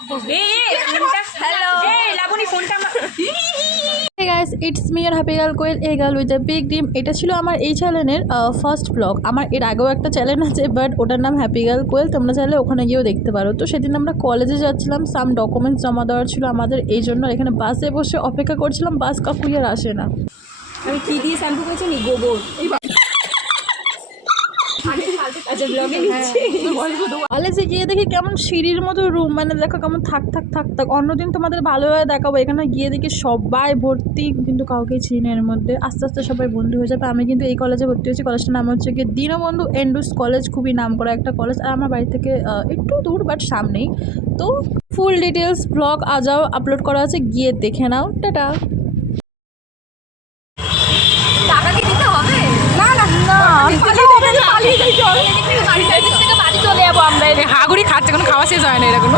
Hey guys, it's me your happy girl Koel, a girl with a big dream. এটা ছিল আমার এই চ্যানেলের ফার্স্ট ব্লগ। আমার এর আগেও একটা চ্যানেল আছে, বাট ওটার নাম হ্যাপি গার্ল কোয়েল। তোমরা চাইলে ওখানে গিয়েও দেখতে পারো। তো সেদিন আমরা কলেজে যাচ্ছিলাম, সাম ডকুমেন্টস জমা দেওয়ার ছিল আমাদের, এই জন্য এখানে বাসে বসে অপেক্ষা করছিলাম। বাস কাকুই আর আসে না। আমি কি দিয়ে শ্যাম্পু করেছি নি? গোবর। কলেজে গিয়ে দেখি কেমন সিঁড়ির মতো রুম, মানে দেখো কেমন থাক অন্যদিন তোমাদের ভালোভাবে দেখাবো। এখানে গিয়ে দেখি সবাই ভর্তি, কিন্তু কাউকেই চিনি এর মধ্যে। আস্তে আস্তে সবাই বন্ধু হয়ে যাবে। আমি কিন্তু এই কলেজে ভর্তি হয়েছি, কলেজটার নাম হচ্ছে গিয়ে দীনবন্ধু এন্ডুস কলেজ। খুবই নাম করা একটা কলেজ, আর আমার বাড়ি থেকে একটু দূর বাট সামনেই। তো ফুল ডিটেলস ব্লগ আজও আপলোড করা আছে, গিয়ে দেখে নাও। টাটা। হাগুড়ি খাচ্ছে, কোনো খাওয়া শেষ হয় না এরকম।